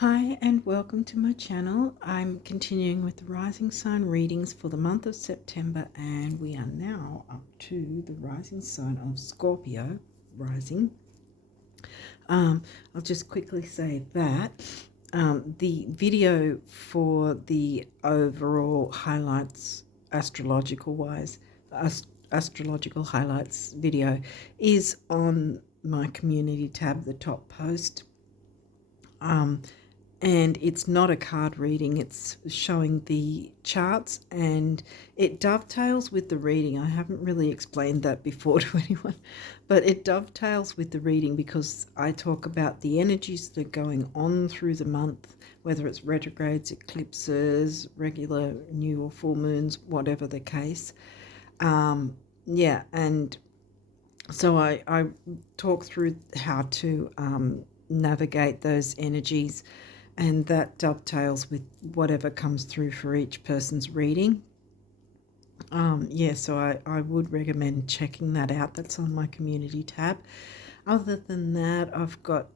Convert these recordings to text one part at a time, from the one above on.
Hi and welcome to my channel. I'm continuing with the rising sign readings for the month of September, and we are now up to the rising sign of Scorpio rising. I'll just quickly say that the video for the overall highlights astrological wise, astrological highlights video is on my community tab, the top post. And it's not a card reading, it's showing the charts, and it dovetails with the reading. I haven't really explained that before to anyone, but it dovetails with the reading because I talk about the energies that are going on through the month, whether it's retrogrades, eclipses, regular new or full moons, whatever the case. And so I talk through how to navigate those energies, and that dovetails with whatever comes through for each person's reading. So I would recommend checking that out. That's on my community tab. Other than that, I've got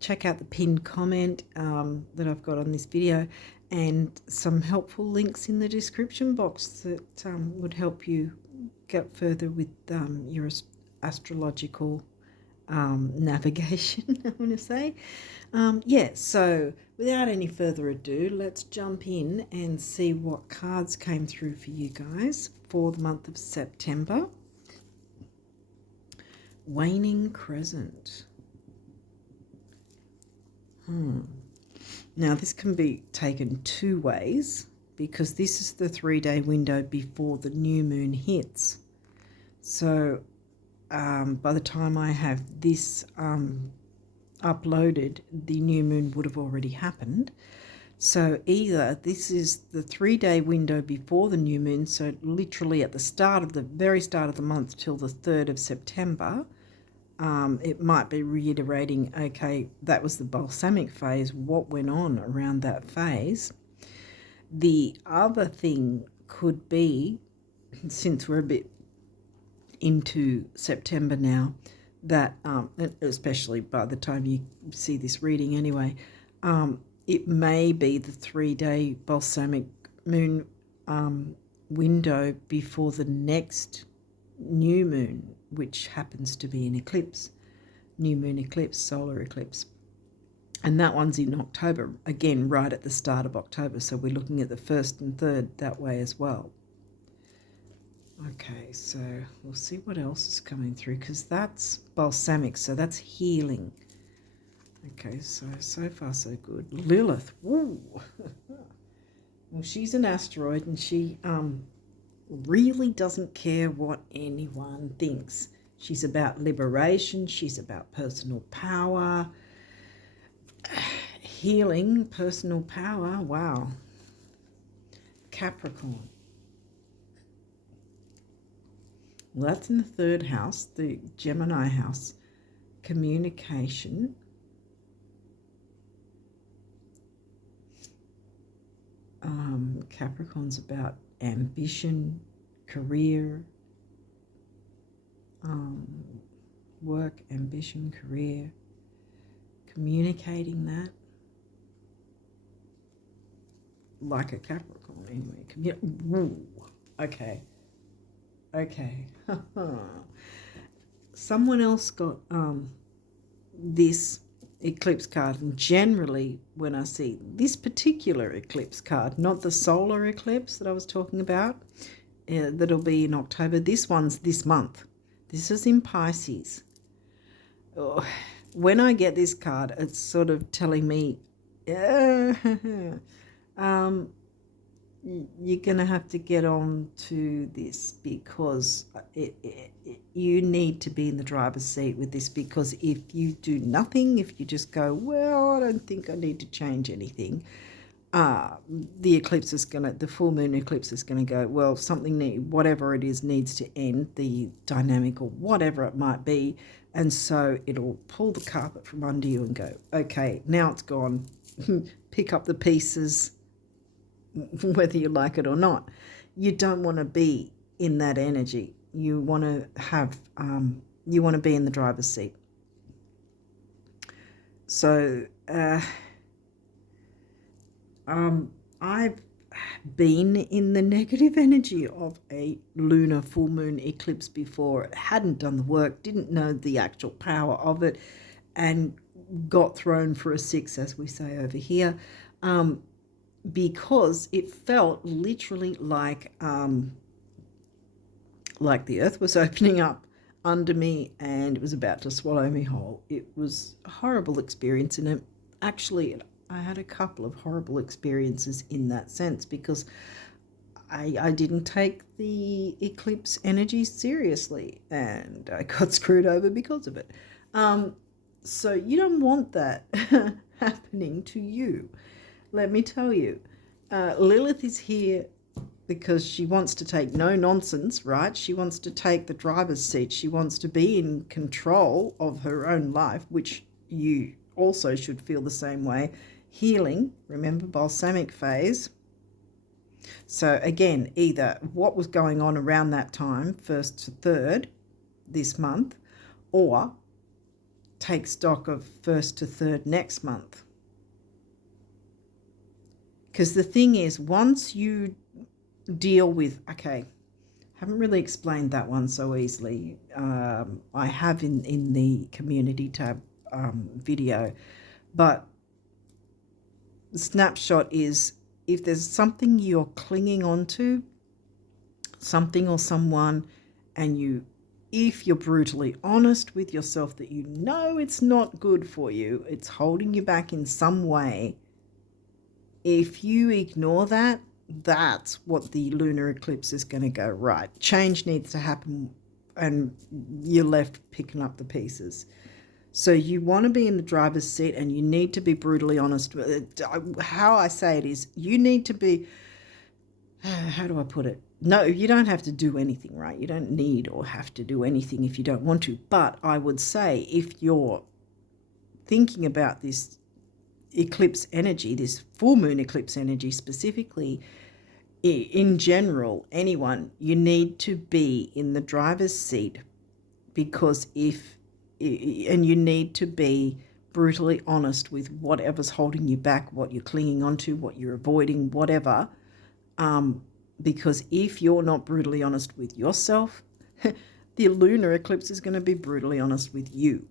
check out the pinned comment that I've got on this video, and some helpful links in the description box that would help you get further with your astrological navigation, I want to say. So without any further ado, let's jump in and see what cards came through for you guys for the month of September. Waning Crescent. Now this can be taken two ways, because this is the 3-day window before the new moon hits. So by the time I have this uploaded, the new moon would have already happened. So either this is the 3-day window before the new moon, so literally at the very start of the month till the 3rd of September, it might be reiterating, okay, that was the balsamic phase, what went on around that phase. The other thing could be, since we're a bit into September now, that especially by the time you see this reading anyway, it may be the 3-day balsamic moon window before the next new moon, which happens to be an eclipse, new moon eclipse, solar eclipse. And that one's in October, again, right at the start of October. So we're looking at the 1st and 3rd that way as well. Okay, so we'll see what else is coming through, because that's balsamic, so that's healing. Okay, so far so good. Lilith, woo! Well, she's an asteroid, and she really doesn't care what anyone thinks. She's about liberation, she's about personal power, healing, personal power, wow. Capricorn. Well, that's in the 3rd house, the Gemini house. Communication. Capricorn's about ambition, career, work, ambition, career. Communicating that. Like a Capricorn, anyway. Okay. Someone else got this eclipse card, and generally when I see this particular eclipse card, not the solar eclipse that I was talking about, that'll be in October, this one's this month. This is in Pisces. When I get this card, it's sort of telling me you're going to have to get on to this, because you need to be in the driver's seat with this, because if you do nothing, if you just go, well, I don't think I need to change anything, the full moon eclipse is going to go, well, whatever it is needs to end, the dynamic or whatever it might be, and so it'll pull the carpet from under you and go, okay, now it's gone. Pick up the pieces, whether you like it or not. You don't want to be in that energy. You want to have, you want to be in the driver's seat. So I've been in the negative energy of a lunar full moon eclipse before, hadn't done the work, didn't know the actual power of it, and got thrown for a six, as we say over here, because it felt literally like the earth was opening up under me and it was about to swallow me whole. It was a horrible experience, and actually I had a couple of horrible experiences in that sense because I didn't take the eclipse energy seriously and I got screwed over because of it. So you don't want that happening to you. Let me tell you, Lilith is here because she wants to take no nonsense, right? She wants to take the driver's seat. She wants to be in control of her own life, which you also should feel the same way. Healing, remember, balsamic phase. So again, either what was going on around that time, 1st to 3rd this month, or take stock of 1st to 3rd next month. Because the thing is, once you deal with, okay, haven't really explained that one so easily. I have in the community tab video, but the snapshot is, if there's something you're clinging on to, something or someone, and if you're brutally honest with yourself that you know it's not good for you, it's holding you back in some way, if you ignore that, that's what the lunar eclipse is going to go, right. Change needs to happen and you're left picking up the pieces. So you want to be in the driver's seat and you need to be brutally honest with it. How I say it is, you need to be, how do I put it? No, you don't have to do anything, right? You don't need or have to do anything if you don't want to. But I would say, if you're thinking about this eclipse energy, this full moon eclipse energy specifically, in general, anyone, you need to be in the driver's seat, because and you need to be brutally honest with whatever's holding you back, what you're clinging onto, what you're avoiding, whatever. Because if you're not brutally honest with yourself, the lunar eclipse is going to be brutally honest with you.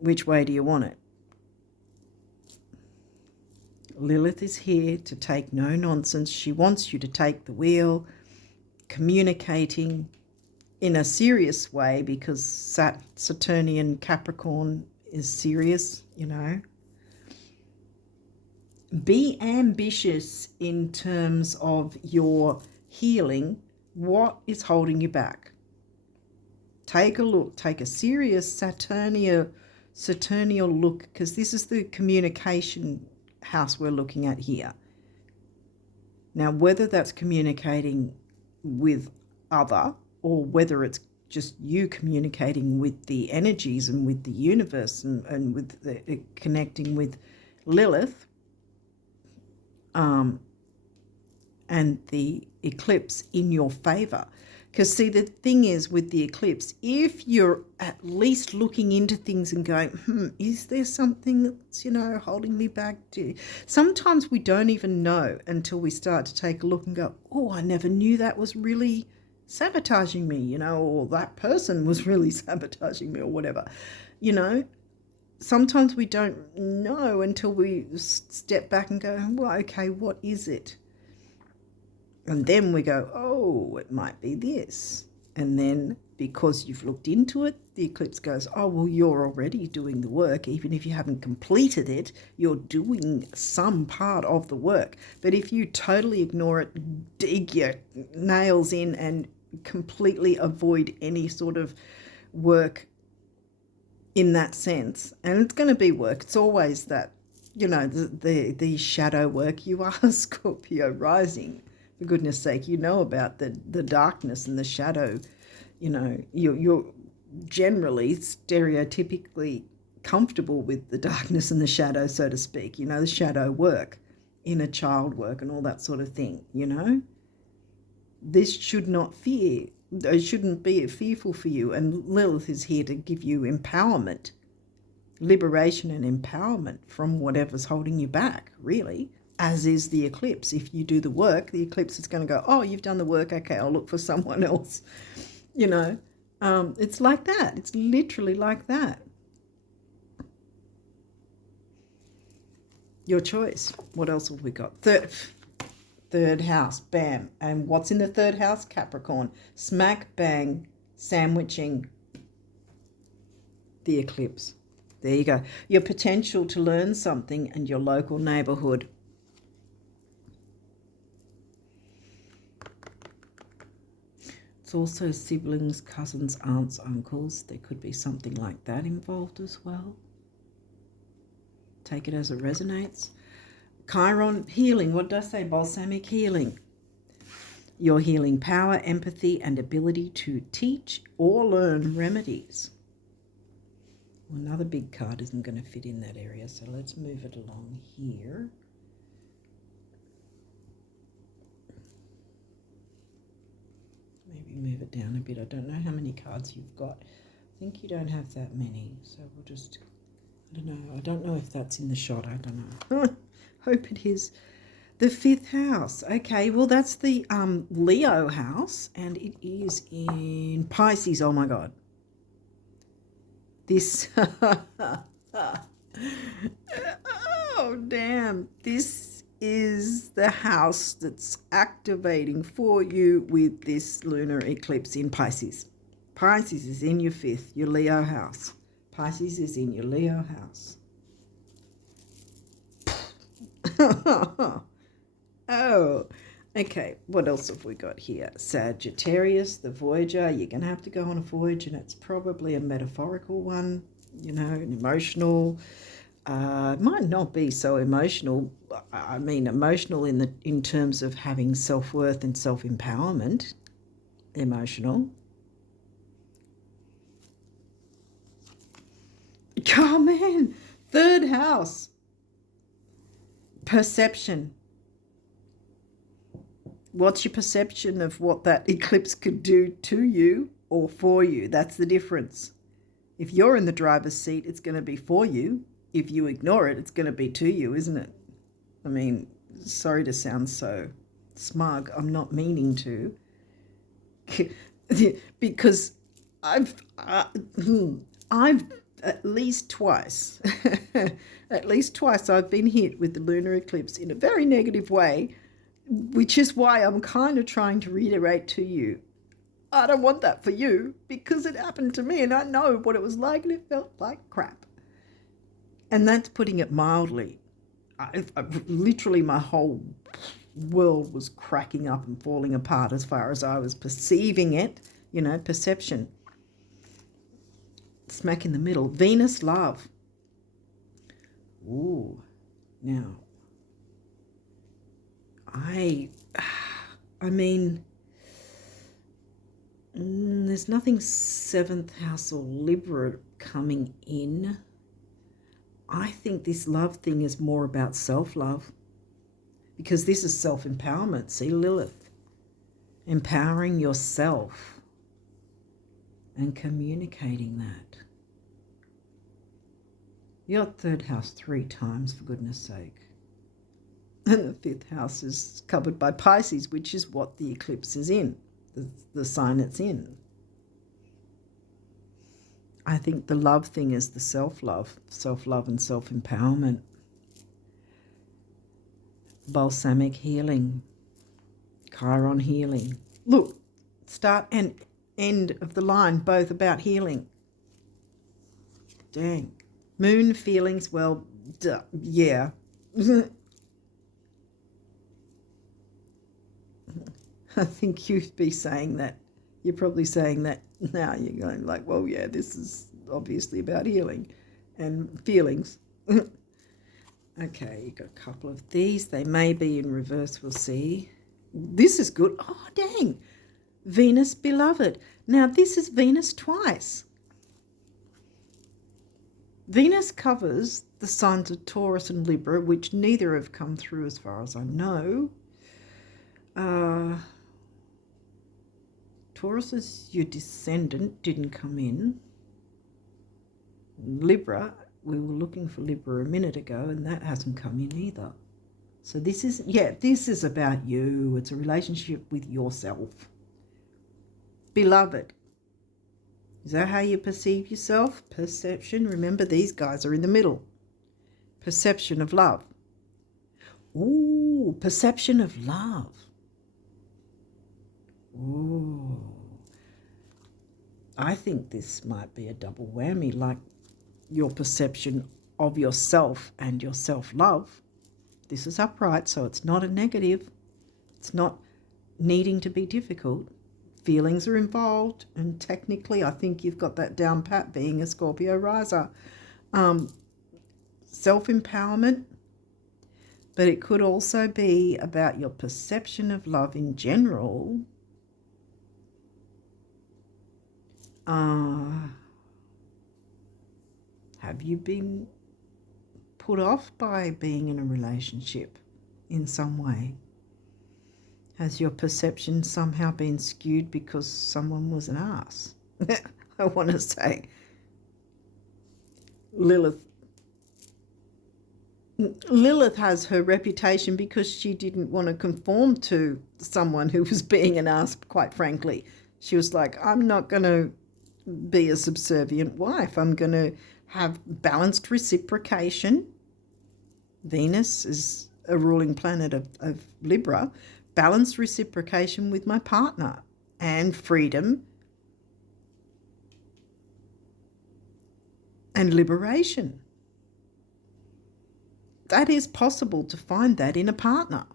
Which way do you want it? Lilith is here to take no nonsense. She wants you to take the wheel, communicating in a serious way, because Saturnian Capricorn is serious, you know. Be ambitious in terms of your healing. What is holding you back? Take a look. Take a serious Saturnial look, because this is the communication house we're looking at here. Now, whether that's communicating with other, or whether it's just you communicating with the energies and with the universe and with connecting with Lilith, and the eclipse in your favor. Because see, the thing is with the eclipse, if you're at least looking into things and going, is there something that's, holding me back? Sometimes we don't even know until we start to take a look and go, oh, I never knew that was really sabotaging me, or that person was really sabotaging me, or whatever. Sometimes we don't know until we step back and go, well, okay, what is it? And then we go, oh, it might be this. And then because you've looked into it, the eclipse goes, oh, well, you're already doing the work. Even if you haven't completed it, you're doing some part of the work. But if you totally ignore it, dig your nails in and completely avoid any sort of work in that sense, and it's going to be work. It's always that, the shadow work. You are Scorpio rising. For goodness sake, about the darkness and the shadow. You're generally stereotypically comfortable with the darkness and the shadow, so to speak. The shadow work, inner child work, and all that sort of thing. This shouldn't be fearful for you. And Lilith is here to give you empowerment liberation and empowerment from whatever's holding you back, really, as is the eclipse. If you do the work, the eclipse is going to go, oh, you've done the work, okay, I'll look for someone else. You know, it's like that. It's literally like that. Your choice. What else have we got? Third house, bam. And what's in the third house? Capricorn. Smack, bang, sandwiching the eclipse. There you go. Your potential to learn something and your local neighborhood. It's also siblings, cousins, aunts, uncles. There could be something like that involved as well. Take it as it resonates. Chiron, healing. What did I say? Balsamic healing. Your healing power, empathy, and ability to teach or learn remedies. Well, another big card isn't going to fit in that area, so let's move it along here. Maybe move it down a bit. I don't know how many cards you've got. I think you don't have that many, so we'll just... I don't know. I don't know if that's in the shot. I don't know. Hope it is. The fifth house. Okay, well, that's the Leo house, and it is in Pisces. Oh, my God. This... oh, damn. This is the house that's activating for you with this lunar eclipse in Pisces. Pisces is in your fifth, your Leo house. Pisces is in your Leo house. Oh, okay. What else have we got here? Sagittarius, the Voyager. You're going to have to go on a voyage, and it's probably a metaphorical one, you know, an emotional. It might not be so emotional. I mean, emotional in terms of having self-worth and self-empowerment. Emotional. Oh, man. Third house. Perception. What's your perception of what that eclipse could do to you or for you? That's the difference. If you're in the driver's seat, it's going to be for you. If you ignore it, it's going to be to you, isn't it? I mean, sorry to sound so smug. I'm not meaning to. Because I've at least twice, I've been hit with the lunar eclipse in a very negative way, which is why I'm kind of trying to reiterate to you, I don't want that for you, because it happened to me and I know what it was like and it felt like crap. And that's putting it mildly. I literally, my whole world was cracking up and falling apart as far as I was perceiving it, you know, perception. Smack in the middle. Venus, love. Ooh. Now, I mean, there's nothing seventh house or Libra coming in. I think this love thing is more about self-love, because this is self-empowerment. See, Lilith, empowering yourself and communicating that. Your third house 3 times, for goodness sake. And the fifth house is covered by Pisces, which is what the eclipse is in, the sign it's in. I think the love thing is the self-love and self-empowerment. Balsamic healing, Chiron healing. Look, start and end of the line, both about healing. Dang. Moon feelings, well, yeah. I think you'd be saying that. You're probably saying that now. You're going like, well, yeah, this is obviously about healing and feelings. Okay, you got a couple of these. They may be in reverse. We'll see. This is good. Oh, dang. Venus, beloved. Now, this is Venus twice. Venus covers the signs of Taurus and Libra, which neither have come through as far as I know. Taurus is your descendant, didn't come in. Libra, we were looking for Libra a minute ago, and that hasn't come in either. So this is about you. It's a relationship with yourself. Beloved. Is that how you perceive yourself? Perception. Remember, these guys are in the middle. Perception of love. Ooh, perception of love. Ooh. I think this might be a double whammy, like your perception of yourself and your self-love. This is upright, so it's not a negative. It's not needing to be difficult. Feelings are involved, and technically I think you've got that down pat, being a Scorpio riser. Self-empowerment, but it could also be about your perception of love in general. Have you been put off by being in a relationship in some way? Has your perception somehow been skewed because someone was an ass? I want to say. Lilith has her reputation because she didn't want to conform to someone who was being an ass, quite frankly. She was like, I'm not going to be a subservient wife. I'm going to have balanced reciprocation. Venus is a ruling planet of Libra. Balanced reciprocation with my partner, and freedom and liberation. That is possible to find that in a partner.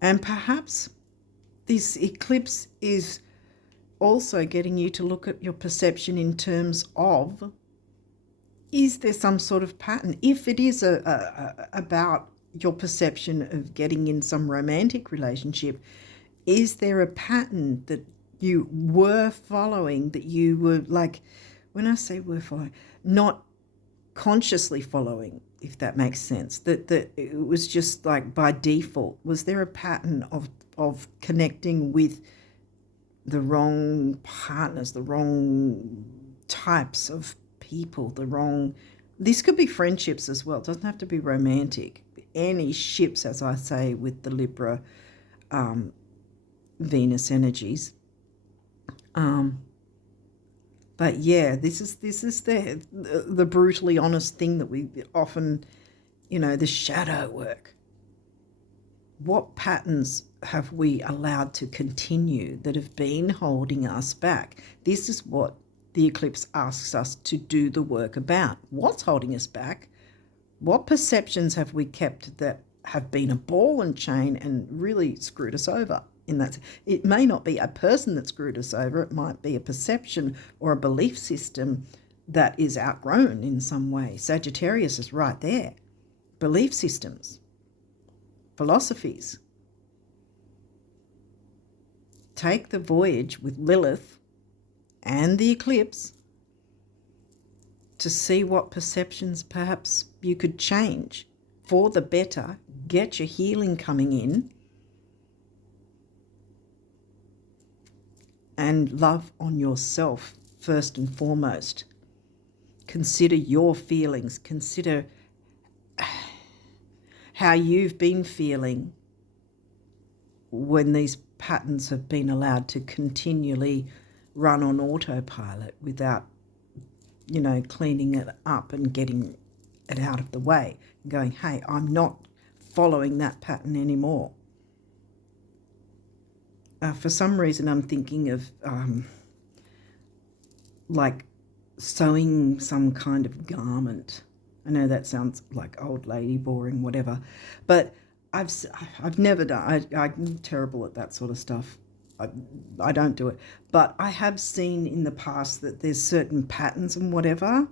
And perhaps this eclipse is also getting you to look at your perception in terms of, is there some sort of pattern? If it is about your perception of getting in some romantic relationship, is there a pattern that you were following, that you were, like, when I say were following, not consciously following, if that makes sense, that it was just like by default? Was there a pattern of connecting with the wrong partners, the wrong types of people, this could be friendships as well. It doesn't have to be romantic. Any ships, as I say, with the Libra Venus energies. But yeah, this is the brutally honest thing that we often, the shadow work. What patterns have we allowed to continue that have been holding us back? This is what the eclipse asks us to do the work about. What's holding us back? What perceptions have we kept that have been a ball and chain and really screwed us over? It may not be a person that screwed us over. It might be a perception or a belief system that is outgrown in some way. Sagittarius is right there. Belief systems, philosophies. Take the voyage with Lilith and the eclipse to see what perceptions perhaps you could change for the better. Get your healing coming in, and love on yourself first and foremost. Consider your feelings. Consider how you've been feeling when these patterns have been allowed to continually run on autopilot without, cleaning it up and getting it out of the way and going, hey, I'm not following that pattern anymore. For some reason, I'm thinking of like sewing some kind of garment. I know that sounds like old lady, boring, whatever, but I've never done. I'm terrible at that sort of stuff. I don't do it, but I have seen in the past that there's certain patterns and whatever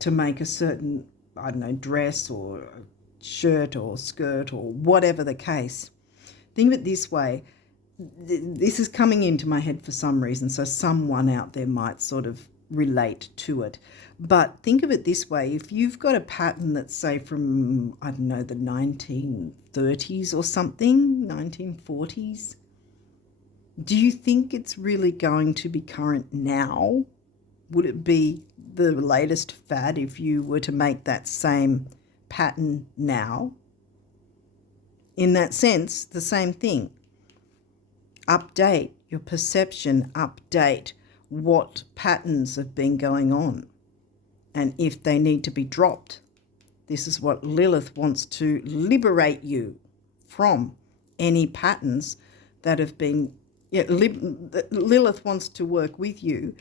to make a certain, I don't know, dress or shirt or skirt or whatever the case. Think of it this way. This is coming into my head for some reason, so someone out there might sort of relate to it. But think of it this way. If you've got a pattern that's, say, from, I don't know, the 1930s or something, 1940s, Do you think it's really going to be current now? Would it be the latest fad if you were to make that same pattern now? In that sense, the same thing. Update your perception, update what patterns have been going on, and if they need to be dropped. This is what Lilith wants to liberate you from, any patterns that have been, Lilith wants to work with you,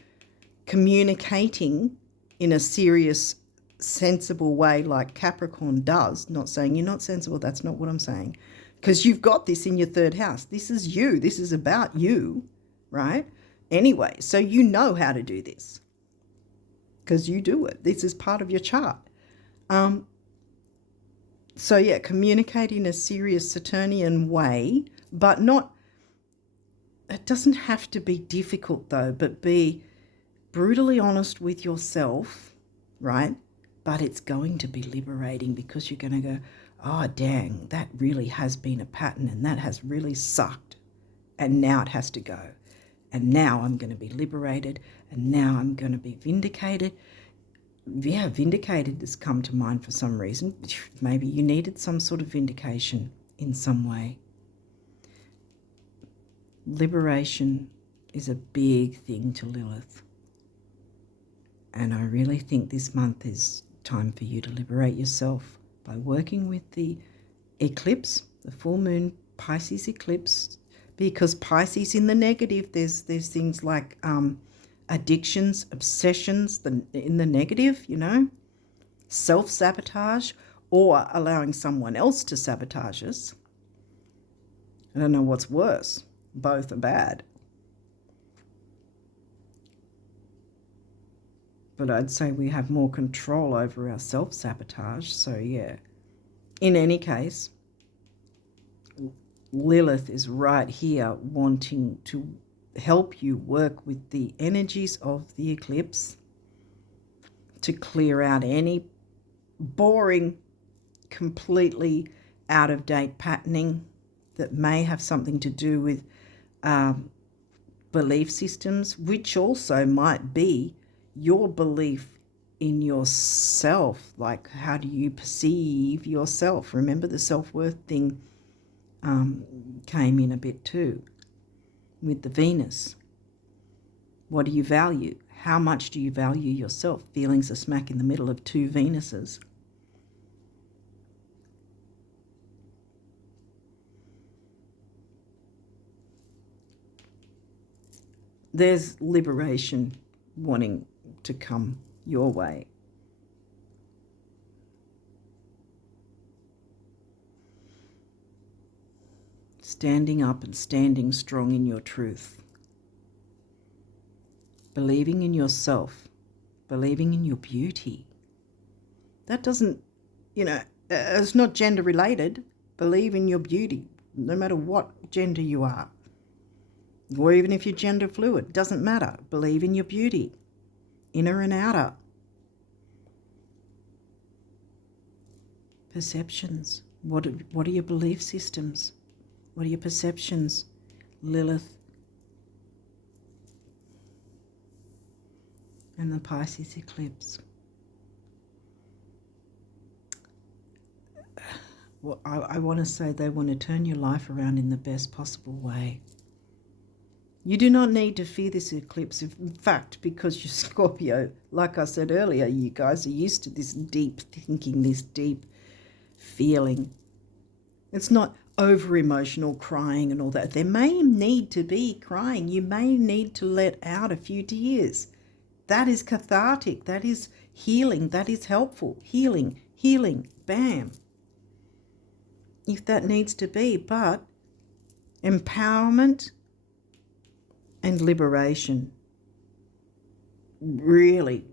communicating in a serious, sensible way like Capricorn does. Not saying you're not sensible, that's not what I'm saying. Because you've got this in your third house. This is you. This is about you, right? Anyway, so you know how to do this because you do it. This is part of your chart. So yeah, communicate in a serious Saturnian way, but not, it doesn't have to be difficult though, but be brutally honest with yourself, right? But it's going to be liberating because you're going to go, oh, dang, that really has been a pattern and that has really sucked. And now it has to go. And now I'm going to be liberated and now I'm going to be vindicated. Yeah, vindicated has come to mind for some reason. Maybe you needed some sort of vindication in some way. Liberation is a big thing to Lilith. And I really think this month is time for you to liberate yourself by working with the eclipse, the full moon Pisces eclipse, because Pisces in the negative, there's things like addictions, obsessions in the negative, self-sabotage, or allowing someone else to sabotage us. I don't know what's worse. Both are bad. But I'd say we have more control over our self-sabotage. So yeah, in any case, Lilith is right here wanting to help you work with the energies of the eclipse to clear out any boring, completely out-of-date patterning that may have something to do with belief systems, which also might be your belief in yourself. Like, how do you perceive yourself? Remember, the self-worth thing came in a bit too with the Venus. What do you value? How much do you value yourself? Feelings are smack in the middle of two Venuses. There's liberation wanting to come your way. Standing up and standing strong in your truth. Believing in yourself. Believing in your beauty. That doesn't, it's not gender related. Believe in your beauty, no matter what gender you are. Or even if you're gender fluid, doesn't matter. Believe in your beauty, inner and outer. Perceptions. What are your belief systems? What are your perceptions? Lilith and the Pisces eclipse. Well, I want to say they want to turn your life around in the best possible way. You do not need to fear this eclipse. In fact, because you're Scorpio, like I said earlier, you guys are used to this deep thinking, this deep feeling. It's not over-emotional crying and all that. There may need to be crying. You may need to let out a few tears. That is cathartic. That is healing. That is helpful. Healing, bam. If that needs to be, but empowerment and liberation really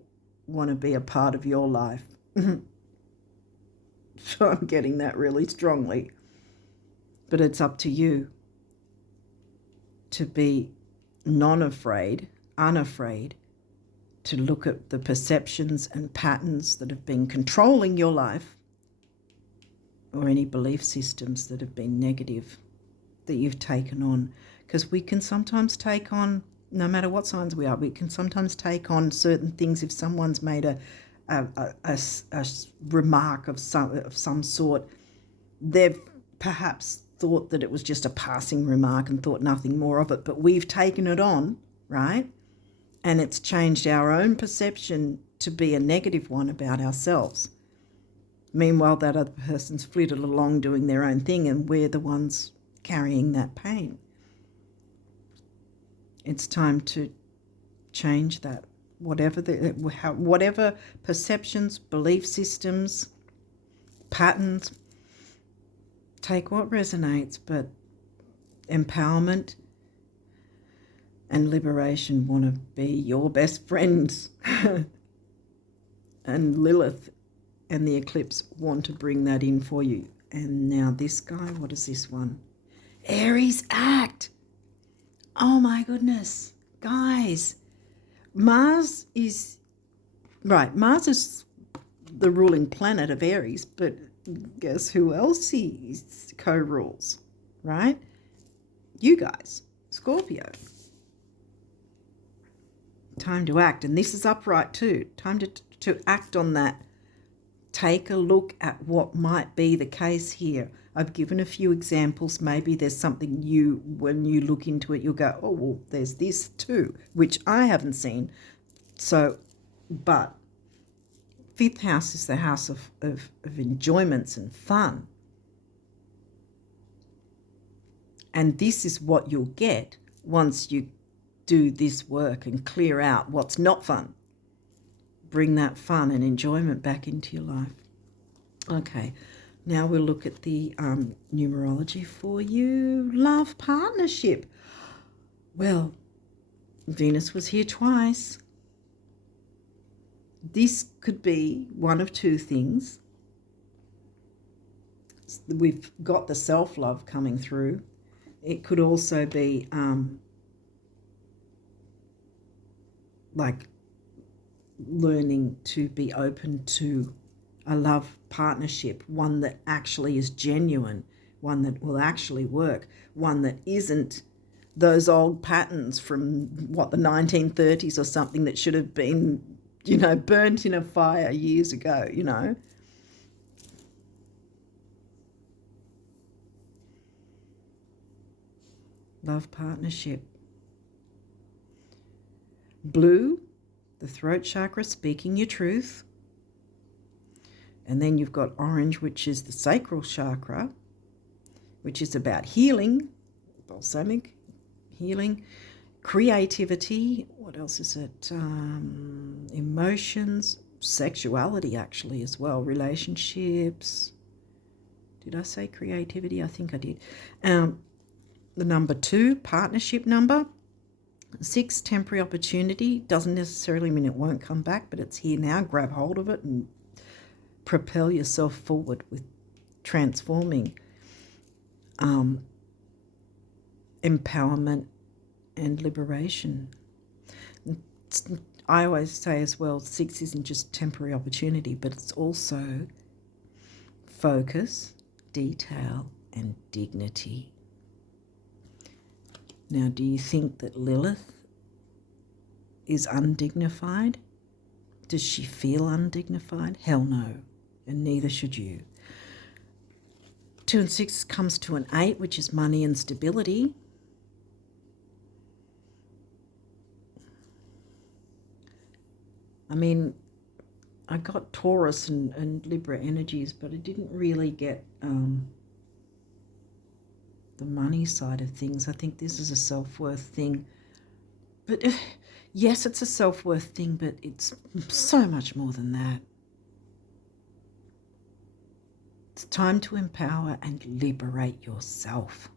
want to be a part of your life. So I'm getting that really strongly. But it's up to you to be unafraid to look at the perceptions and patterns that have been controlling your life, or any belief systems that have been negative that you've taken on. because we can sometimes take on, no matter what signs we are, we can sometimes take on certain things if someone's made a remark of some sort. They've perhaps thought that it was just a passing remark and thought nothing more of it, but we've taken it on, right? And it's changed our own perception to be a negative one about ourselves. Meanwhile, that other person's flitted along doing their own thing, and we're the ones carrying that pain. It's time to change that. Whatever perceptions, belief systems, patterns, take what resonates, but empowerment and liberation want to be your best friends. And Lilith and the eclipse want to bring that in for you. And now this guy, what is this one? Aries act. Oh my goodness. Guys, Mars is the ruling planet of Aries, but guess who else he co-rules, right? You guys, Scorpio. Time to act, and this is upright too. Time to act on that. Take a look at what might be the case here. I've given a few examples. Maybe there's something when you look into it, you'll go, oh, well, there's this too, which I haven't seen. So, but fifth house is the house of enjoyments and fun. And this is what you'll get once you do this work and clear out what's not fun. Bring that fun and enjoyment back into your life. Okay, now we'll look at the numerology for you. Love partnership. Well, Venus was here twice. This could be one of two things. We've got the self-love coming through. It could also be like learning to be open to a love partnership, one that actually is genuine, one that will actually work, one that isn't those old patterns from the 1930s or something that should have been, burnt in a fire years ago, Love partnership. Blue, the throat chakra, speaking your truth. And then you've got orange, which is the sacral chakra, which is about healing, balsamic healing, creativity. What else is it? Emotions, sexuality actually as well, relationships. Did I say creativity? I think I did. The number 2, partnership number. 6, temporary opportunity. Doesn't necessarily mean it won't come back, but it's here now. Grab hold of it and propel yourself forward with transforming empowerment and liberation. I always say as well, 6 isn't just temporary opportunity, but it's also focus, detail, and dignity. Now, do you think that Lilith is undignified? Does she feel undignified? Hell no, and neither should you. 2 and 6 comes to an 8, which is money and stability. I mean, I got Taurus and Libra energies, but I didn't really get the money side of things. I think this is a self-worth thing. But yes, it's a self-worth thing, but it's so much more than that. It's time to empower and liberate yourself.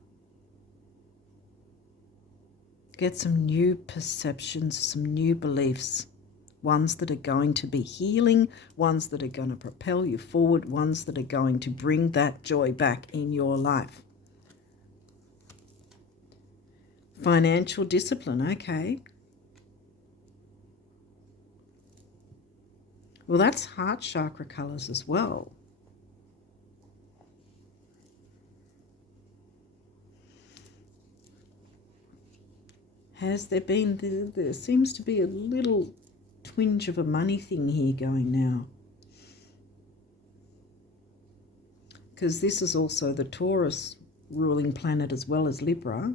Get some new perceptions, some new beliefs, ones that are going to be healing, ones that are going to propel you forward, ones that are going to bring that joy back in your life. Financial discipline, okay. Well, that's heart chakra colors as well. Has there been, there seems to be a little twinge of a money thing here going now. Because this is also the Taurus ruling planet as well as Libra.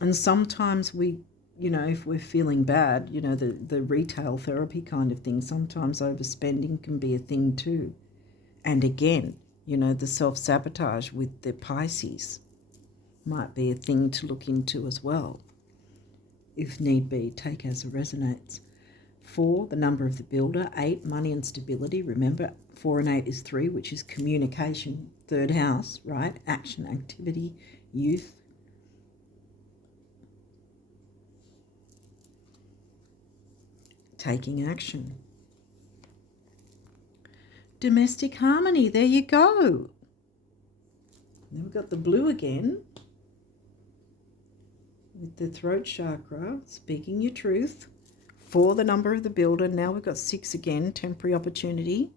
And sometimes we, you know, if we're feeling bad, you know, the retail therapy kind of thing, sometimes overspending can be a thing too. And again, you know, the self-sabotage with the Pisces might be a thing to look into as well. If need be, take as it resonates. 4, the number of the builder. 8, money and stability. Remember, 4 and 8 is 3, which is communication. 3rd house, right? Action, activity, youth. Taking action. Domestic harmony. There you go. Then we've got the blue again. With the throat chakra, speaking your truth. 4, the number of the builder. Now we've got 6 again, temporary opportunity.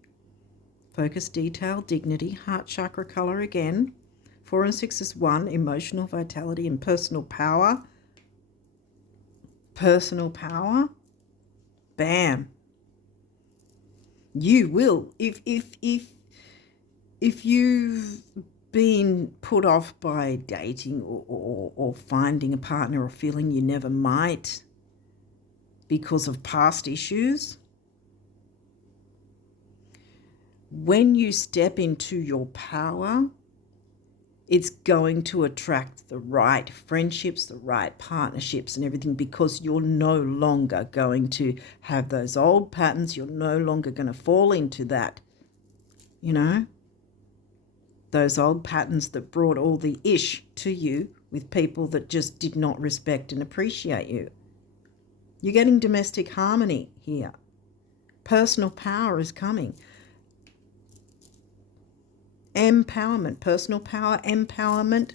Focus, detail, dignity. Heart chakra color again. 4 and 6 is 1, emotional vitality and personal power. Personal power. Bam. You will, if you've been put off by dating or finding a partner or feeling you never might because of past issues, when you step into your power, it's going to attract the right friendships, the right partnerships and everything, because you're no longer going to have those old patterns. You're no longer going to fall into that, you know, those old patterns that brought all the ish to you with people that just did not respect and appreciate you. You're getting domestic harmony here. Personal power is coming. Empowerment, personal power, empowerment,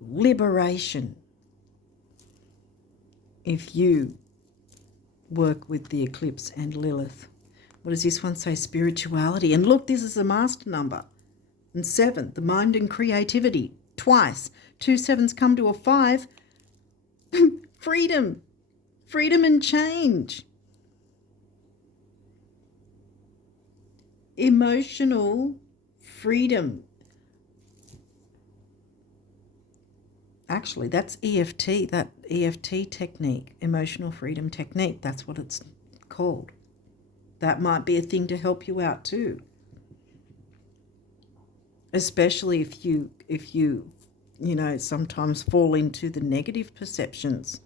liberation. If you work with the eclipse and Lilith. What does this one say? Spirituality. And look, this is a master number. And 7, the mind and creativity. Twice. 2 7s come to a 5. Freedom. Freedom and change. Emotional freedom. Actually, that's EFT, that EFT technique, emotional freedom technique. That's what it's called. That might be a thing to help you out too. Especially if you know, sometimes fall into the negative perceptions.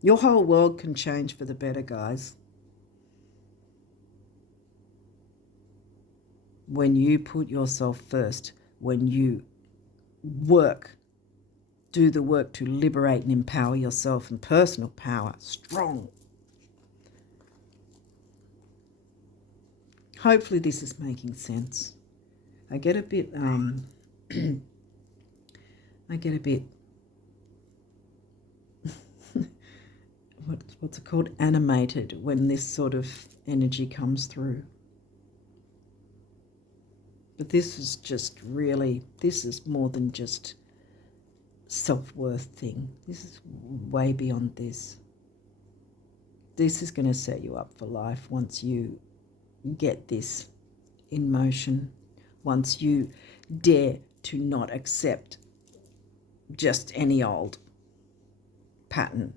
Your whole world can change for the better, guys. When you put yourself first, when you do the work to liberate and empower yourself, and personal power, strong. Hopefully this is making sense. I get a bit, what's it called? Animated when this sort of energy comes through. But this is just really, this is more than just self-worth thing. This is way beyond this. This is going to set you up for life once you get this in motion, once you dare to not accept just any old pattern.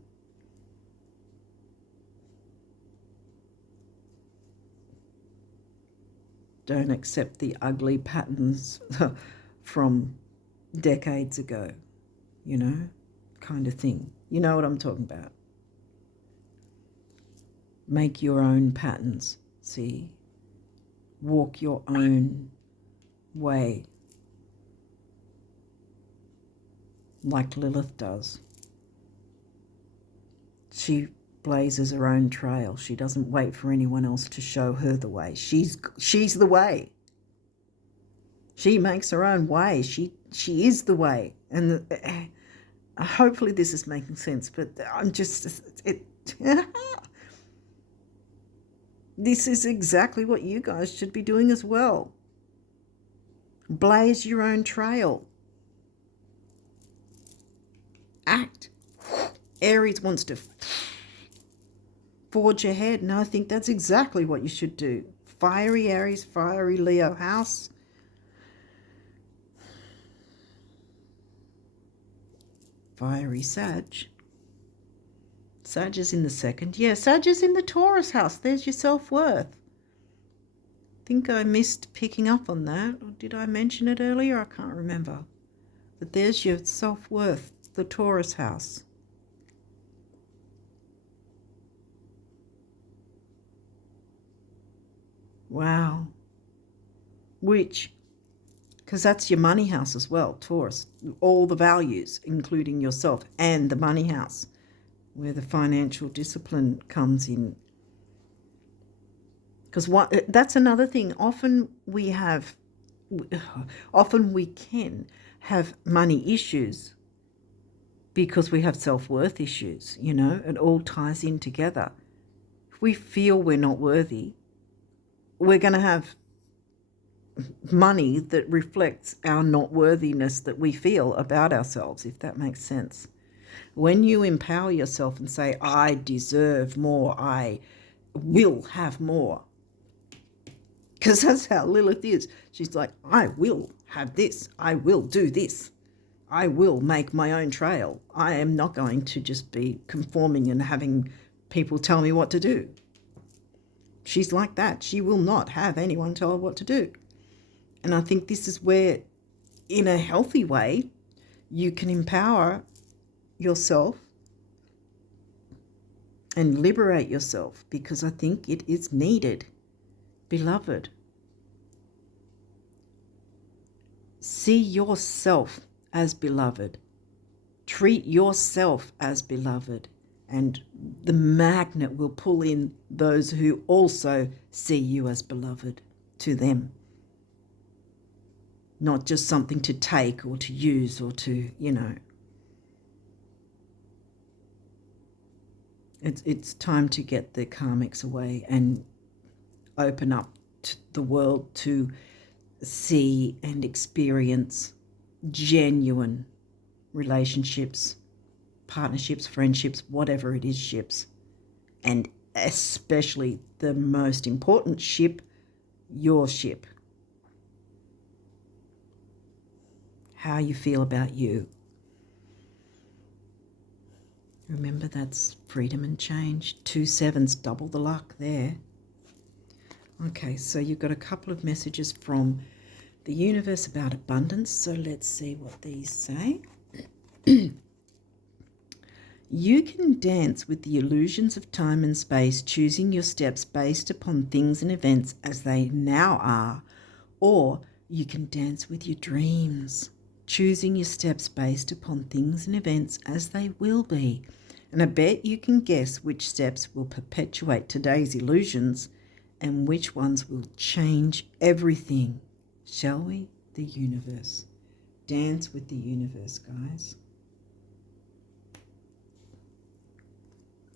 Don't accept the ugly patterns from decades ago, you know, kind of thing. You know what I'm talking about. Make your own patterns, see? Walk your own way, like Lilith does. She blazes her own trail. She doesn't wait for anyone else to show her the way. She's the way. She makes her own way. She is the way. And hopefully this is making sense, but I'm just this is exactly what you guys should be doing as well. Blaze your own trail. act. Aries wants to forge ahead. And I think that's exactly what you should do. Fiery Aries, fiery Leo house. Fiery Sag. Sag is in the second. Yeah, Sag is in the Taurus house. There's your self-worth. I think I missed picking up on that. Or did I mention it earlier? I can't remember. But there's your self-worth, the Taurus house. Wow. Which, because that's your money house as well, Taurus. All the values, including yourself, and the money house, where the financial discipline comes in. Because that's another thing. Often we can have money issues because we have self-worth issues, you know. It all ties in together. If we feel we're not worthy, we're going to have money that reflects our not worthiness that we feel about ourselves, if that makes sense. When you empower yourself and say, I deserve more, I will have more, because that's how Lilith is. She's like, I will have this. I will do this. I will make my own trail. I am not going to just be conforming and having people tell me what to do. She's like that. She will not have anyone tell her what to do. And I think this is where, in a healthy way, you can empower yourself and liberate yourself, because I think it is needed. Beloved, see yourself as beloved. Treat yourself as beloved. And the magnet will pull in those who also see you as beloved to them. Not just something to take or to use or to, you know. It's time to get the karmics away and open up to the world to see and experience genuine relationships, partnerships, friendships, whatever it is, ships. And especially the most important ship, your ship. How you feel about you. Remember, that's freedom and change. 2 7s, double the luck there. Okay, so you've got a couple of messages from the universe about abundance. So let's see what these say. You can dance with the illusions of time and space, choosing your steps based upon things and events as they now are, or you can dance with your dreams, choosing your steps based upon things and events as they will be. And I bet you can guess which steps will perpetuate today's illusions and which ones will change everything. Shall we? The universe. Dance with the universe, guys.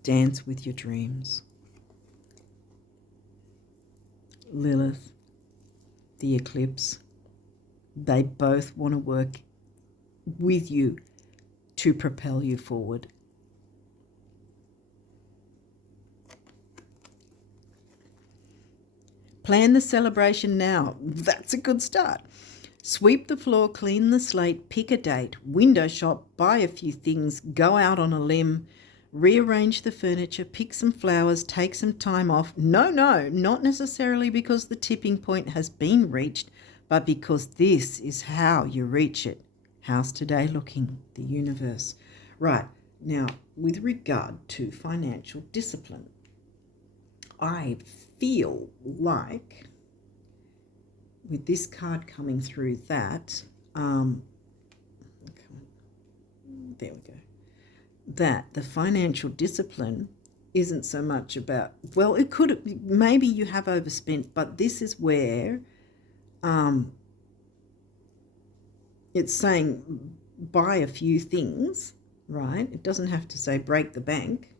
Dance with your dreams. Lilith, the eclipse, they both want to work with you to propel you forward. Plan the celebration now. That's a good start. Sweep the floor, clean the slate, pick a date, window shop, buy a few things, go out on a limb, rearrange the furniture, pick some flowers, take some time off. No, not necessarily because the tipping point has been reached, but because this is how you reach it. How's today looking? The universe. Right, now with regard to financial discipline, I feel like with this card coming through that, there we go, that the financial discipline isn't so much about, well, it could, maybe you have overspent, but this is where it's saying buy a few things, right? It doesn't have to say break the bank.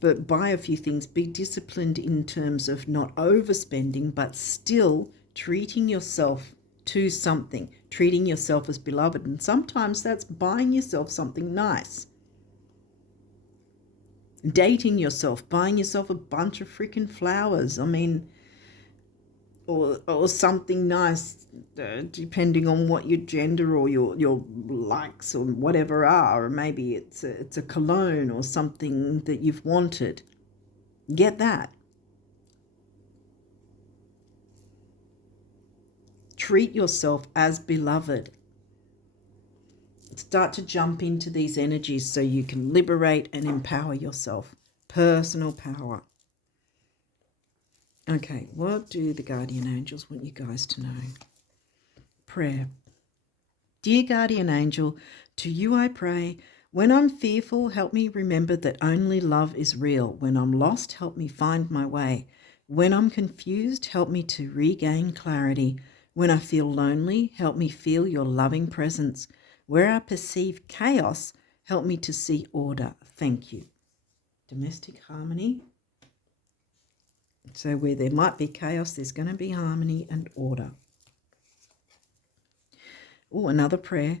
But buy a few things, be disciplined in terms of not overspending, but still treating yourself to something, treating yourself as beloved. And sometimes that's buying yourself something nice. Dating yourself, buying yourself a bunch of freaking flowers. I mean, or something nice, depending on what your gender or your likes or whatever are. Or maybe it's a cologne or something that you've wanted. Get that. Treat yourself as beloved. Start to jump into these energies so you can liberate and empower yourself. Personal power. Okay, what do the guardian angels want you guys to know? Prayer. Dear guardian angel, to you I pray. When I'm fearful, help me remember that only love is real. When I'm lost, help me find my way. When I'm confused, help me to regain clarity. When I feel lonely, help me feel your loving presence. Where I perceive chaos, help me to see order. Thank you. Domestic harmony. So where there might be chaos, there's going to be harmony and order. Oh, another prayer.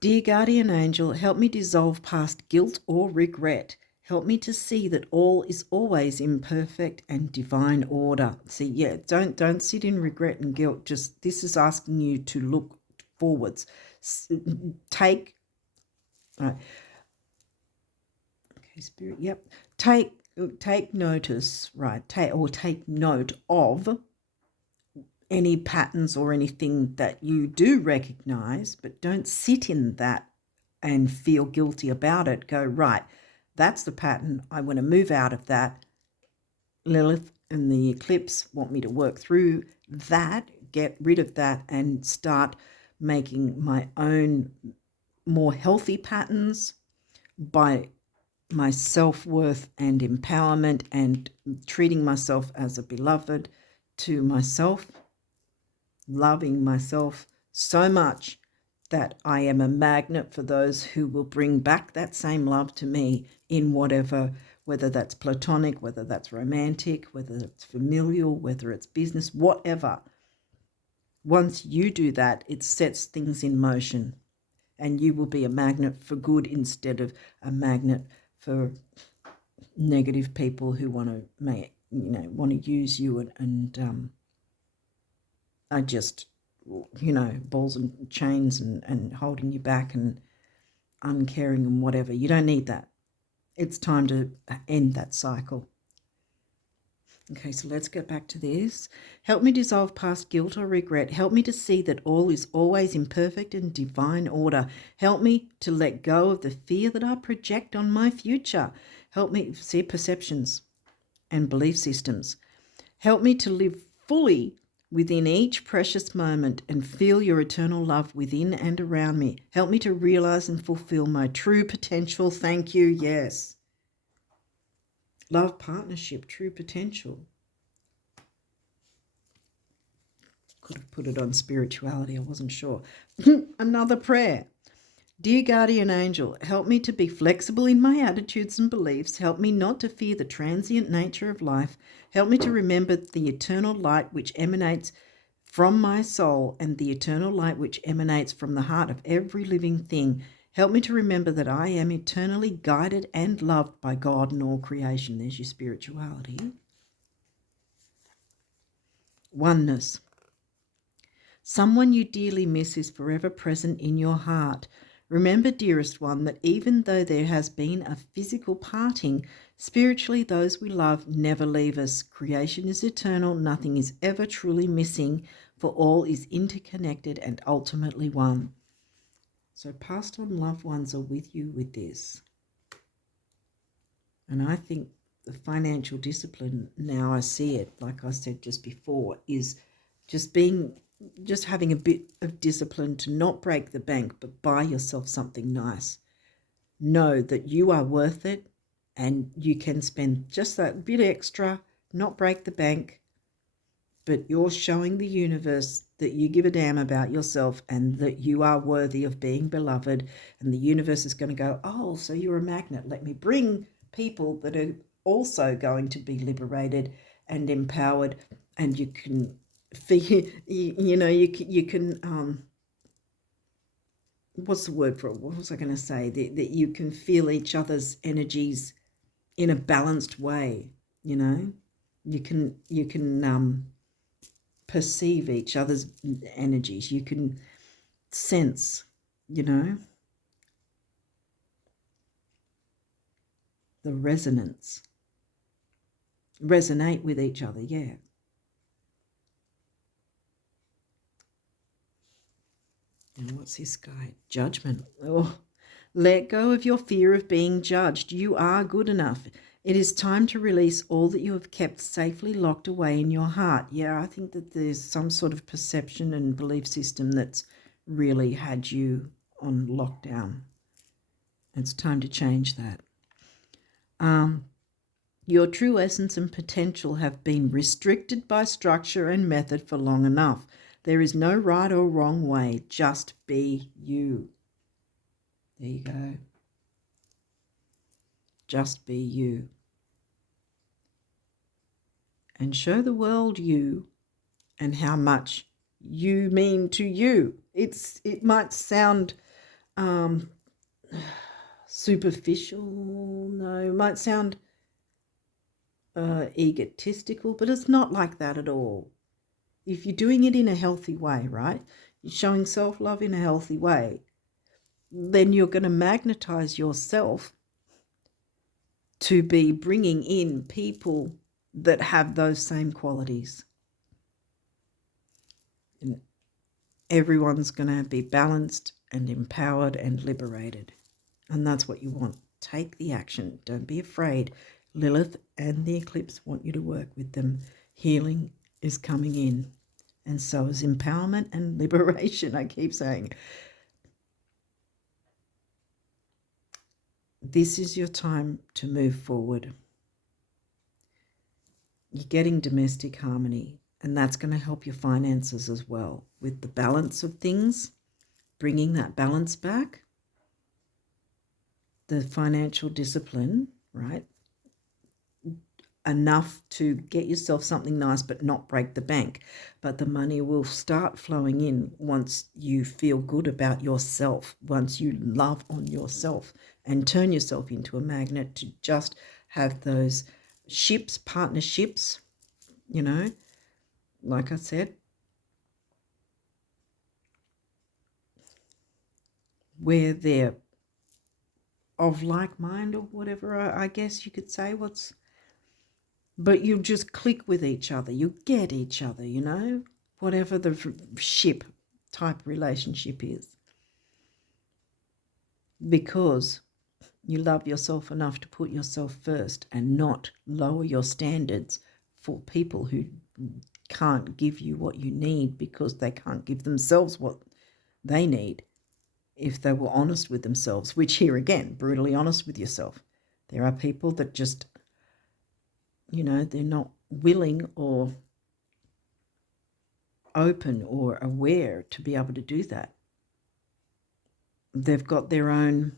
Dear guardian angel, help me dissolve past guilt or regret. Help me to see that all is always in perfect and divine order. See, yeah, don't sit in regret and guilt. Just this is asking you to look forwards. Take, right. Okay, spirit. Yep. Take notice, right? Take note of any patterns or anything that you do recognize, but don't sit in that and feel guilty about it. Go, right, that's the pattern. I want to move out of that. Lilith and the eclipse want me to work through that, get rid of that, and start making my own more healthy patterns by my self-worth and empowerment and treating myself as a beloved to myself, loving myself so much that I am a magnet for those who will bring back that same love to me in whatever, whether that's platonic, whether that's romantic, whether it's familial, whether it's business, whatever. Once you do that, it sets things in motion and you will be a magnet for good instead of a magnet for negative people who want to use you and are just, balls and chains and holding you back and uncaring and whatever. You don't need that. It's time to end that cycle. Okay, so let's get back to this. Help me dissolve past guilt or regret. Help me to see that all is always in perfect and divine order. Help me to let go of the fear that I project on my future. Help me see perceptions and belief systems. Help me to live fully within each precious moment and feel your eternal love within and around me. Help me to realize and fulfill my true potential. Thank you. Yes. Love, partnership, true potential. Could have put it on spirituality. I wasn't sure. Another prayer. Dear guardian angel, help me to be flexible in my attitudes and beliefs. Help me not to fear the transient nature of life. Help me to remember the eternal light which emanates from my soul and the eternal light which emanates from the heart of every living thing. Help me to remember that I am eternally guided and loved by God and all creation. There's your spirituality. Oneness. Someone you dearly miss is forever present in your heart. Remember, dearest one, that even though there has been a physical parting, spiritually those we love never leave us. Creation is eternal, nothing is ever truly missing, for all is interconnected and ultimately one. So past on loved ones are with you with this. And I think the financial discipline, now I see it, like I said just before, is just having a bit of discipline to not break the bank, but buy yourself something nice. Know that you are worth it and you can spend just that bit extra, not break the bank, but you're showing the universe that you give a damn about yourself and that you are worthy of being beloved. And the universe is going to go, oh, so you're a magnet. Let me bring people that are also going to be liberated and empowered, and you can you can what's the word for it? What was I going to say? That you can feel each other's energies in a balanced way. You can perceive each other's energies. You can sense, the resonance. Resonate with each other, yeah. And what's this guy? Judgment. Oh, let go of your fear of being judged. You are good enough. It is time to release all that you have kept safely locked away in your heart. Yeah, I think that there's some sort of perception and belief system that's really had you on lockdown. It's time to change that. Your true essence and potential have been restricted by structure and method for long enough. There is no right or wrong way. Just be you. There you go. Just be you. And show the world you and how much you mean to you. It might sound superficial. No, it might sound egotistical, but it's not like that at all. If you're doing it in a healthy way, right? You're showing self-love in a healthy way, then you're going to magnetize yourself to be bringing in people that have those same qualities. And everyone's going to be balanced and empowered and liberated. And that's what you want. Take the action. Don't be afraid. Lilith and the eclipse want you to work with them. Healing is coming in. And so is empowerment and liberation, I keep saying. This is your time to move forward. You're getting domestic harmony, and that's going to help your finances as well. With the balance of things, bringing that balance back, the financial discipline, right? Enough to get yourself something nice but not break the bank. But the money will start flowing in once you feel good about yourself, once you love on yourself and turn yourself into a magnet to just have those partnerships, like I said, where they're of like mind or whatever, I guess you could say. But you'll just click with each other. You get each other, whatever the ship type relationship is. Because you love yourself enough to put yourself first and not lower your standards for people who can't give you what you need because they can't give themselves what they need. If they were honest with themselves, which here again, brutally honest with yourself. There are people that just, they're not willing or open or aware to be able to do that. They've got their own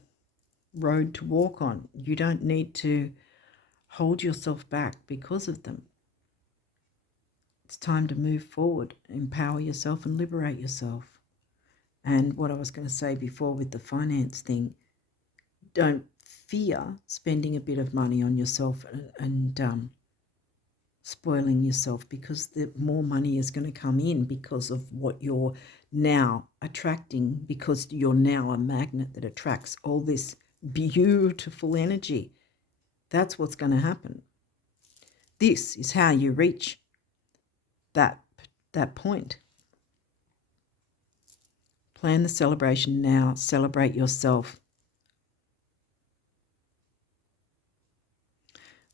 road to walk on. You don't need to hold yourself back because of them. It's time to move forward, empower yourself and liberate yourself. And what I was going to say before with the finance thing, don't fear spending a bit of money on yourself and spoiling yourself, because the more money is going to come in because of what you're now attracting, because you're now a magnet that attracts all this beautiful energy. That's what's going to happen. This is how you reach that point. Plan the celebration now. Celebrate yourself.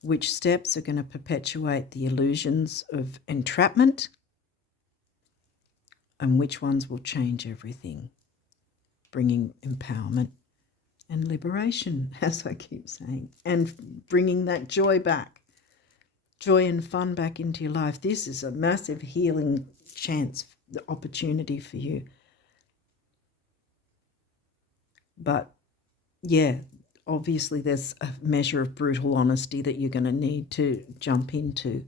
Which steps are going to perpetuate the illusions of entrapment, and which ones will change everything, bringing empowerment and liberation, as I keep saying, and bringing that joy back, joy and fun back into your life. This is a massive healing chance, the opportunity for you. But yeah, obviously there's a measure of brutal honesty that you're going to need to jump into.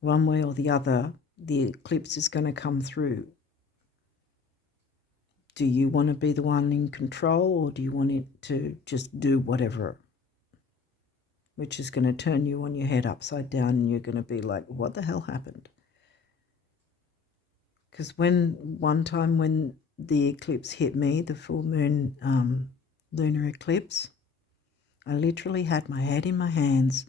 One way or the other, the eclipse is going to come through. Do you want to be the one in control, or do you want it to just do whatever? Which is going to turn you on your head upside down, and you're going to be like, what the hell happened? Because one time when the eclipse hit me, the full moon lunar eclipse, I literally had my head in my hands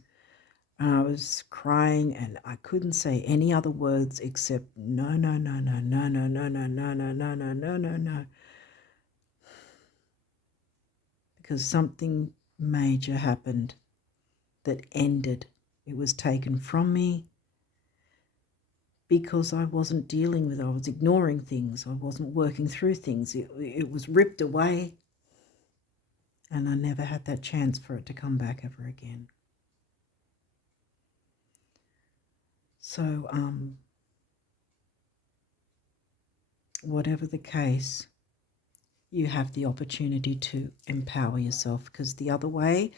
and I was crying and I couldn't say any other words except no, no, no, no, no, no, no, no, no, no, no, no, no, no, no. Because something major happened that ended. It was taken from me because I wasn't dealing with it. I was ignoring things. I wasn't working through things. It was ripped away, and I never had that chance for it to come back ever again. So, whatever the case, you have the opportunity to empower yourself, because the other way,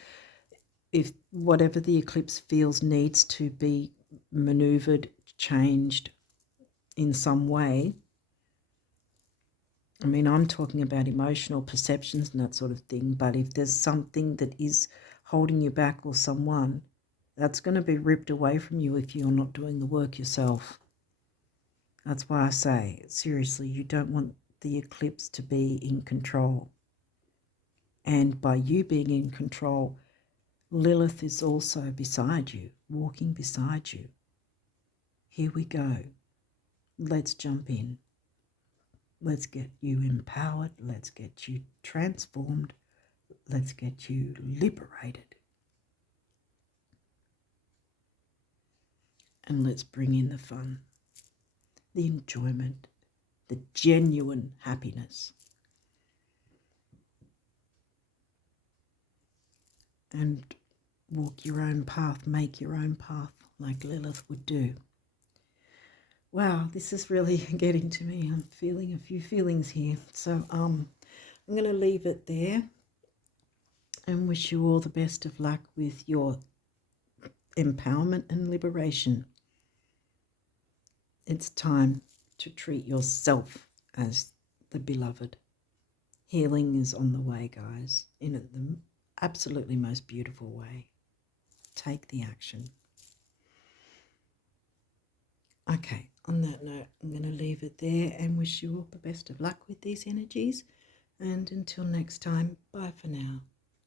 if whatever the eclipse feels needs to be maneuvered, changed in some way, I mean, I'm talking about emotional perceptions and that sort of thing, but if there's something that is holding you back or someone, that's going to be ripped away from you if you're not doing the work yourself. That's why I say, seriously, you don't want the eclipse to be in control. And by you being in control, Lilith is also beside you, walking beside you. Here we go. Let's jump in. Let's get you empowered. Let's get you transformed. Let's get you liberated. And let's bring in the fun, the enjoyment, the genuine happiness. And walk your own path, make your own path like Lilith would do. Wow, this is really getting to me. I'm feeling a few feelings here. So I'm going to leave it there and wish you all the best of luck with your empowerment and liberation. It's time to treat yourself as the beloved. Healing is on the way, guys, in the absolutely most beautiful way. Take the action. Okay, on that note, I'm going to leave it there and wish you all the best of luck with these energies. And until next time, bye for now.